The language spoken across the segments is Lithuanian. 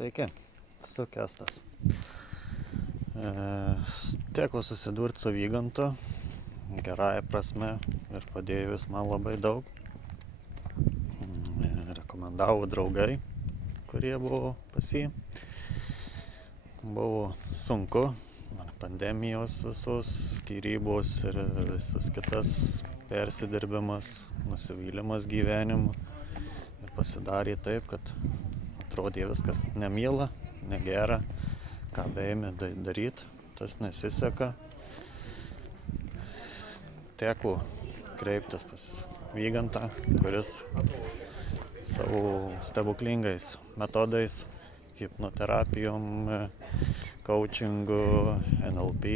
Sveiki, esu Kęstas. Teko susidurti su Vygantu, gerąja prasme, ir padėjo jis man labai daug. Rekomendavo draugai, kurie buvo pas jį. Buvo sunku, pandemijos visos, skyrybos ir visas kitas persidirbimas, nusivylimas gyvenimu. Ir pasidarė taip, kad atrodė viskas nemiela, negera, ką beėmė daryti, tas nesiseka. Teko kreiptis pas Vygantą, kuris savo stebuklingais metodais, hipnoterapijom, coachingu, NLP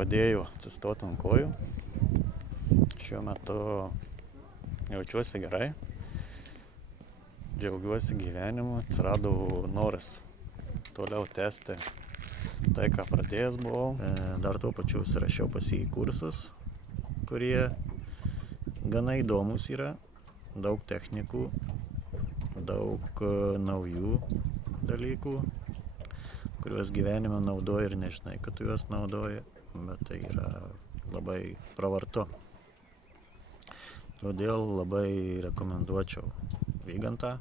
padėjo atsistoti ant kojų. Šiuo metu jaučiuosi gerai, džiaugiuosi gyvenimu, atsirado noras toliau tęsti tai, ką pradėjęs buvau. Dar tuo pačiu užsirašiau pas jį kursus, kurie gana įdomus yra, daug technikų, daug naujų dalykų, kuriuos gyvenime naudoji ir nežinai, kad tu juos naudoji, bet tai yra labai pravartu. Todėl labai rekomenduočiau Vygantą,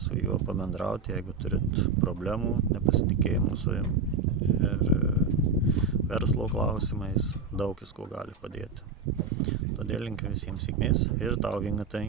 su juo pabendrauti, jeigu turit problemų, nepasitikėjimų savim ir verslo klausimais, daug jis ko gali padėti. Todėl linkiu visiems sėkmės ir tau, Vygantai,